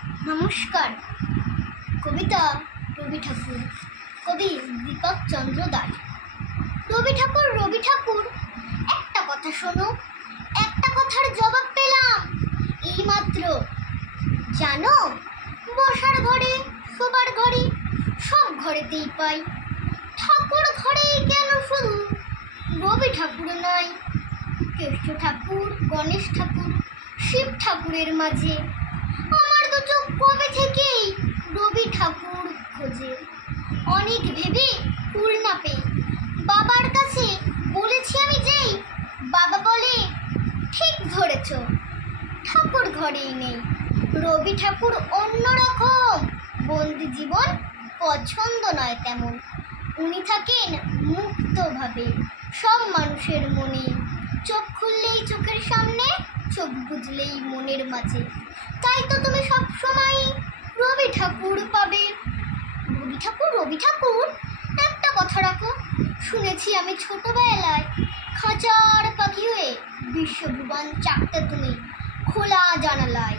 নমস্কার। কবিতা রবি ঠাকুর, কবি দীপক চন্দ্র দাস রবি ঠাকুর রবি ঠাকুর, একটা কথা শোনো, একটা কথার জবাব পেলাম। এইমাত্র। জানো, বসার ঘরে, শোবার ঘরে, সব ঘরেতেই পাই। ঠাকুর ঘরেই কেন শুধু রবি ঠাকুর নয় কেষ্ট ঠাকুর, গণেশ ঠাকুর, শিব ঠাকুরের মাঝে আমার তো চোখ কবে থেকেই রবি ঠাকুর খোঁজে অনেক ভেবে না পেয়ে। বাবার কাছে বলেছি আমি যেই, বাবা বলে, ঠিক ধরেছ, ঠাকুর ঘরেই নেই। রবি ঠাকুর অন্যরকম বন্দি জীবন পছন্দ নয় তেমন। উনি থাকেন মুক্তভাবে, সব মানুষের মনে। চোখ খুললেই চোখের সামনে, চোখ বুঝলেই মনের মাঝে। তাই তো তুমি সব সময় রবি ঠাকুর পাবে। ঠাকুর, রবি ঠাকুর, একটা কথা রাখো, শুনেছি আমি ছোটবেলায় খাঁচার পাখি হয়ে বিশ্বভুবন চাকতে তুমি খোলা জানালায়,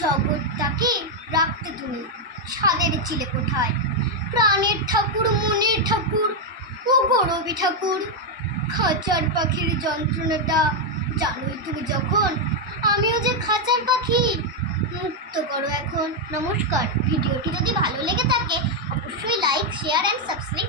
জগৎটাকে রাখতে তুমি সাদের চিলে কোঠায়। প্রাণের ঠাকুর, মনের ঠাকুর ও রবি ঠাকুর, খাঁচার পাখির যন্ত্রণাটা জানোই তুমি যখন, আমিও যে খাঁচার নমস্কার ভিডিওটি যদি ভালো লেগে থাকে অবশ্যই লাইক শেয়ার অ্যান্ড সাবস্ক্রাইব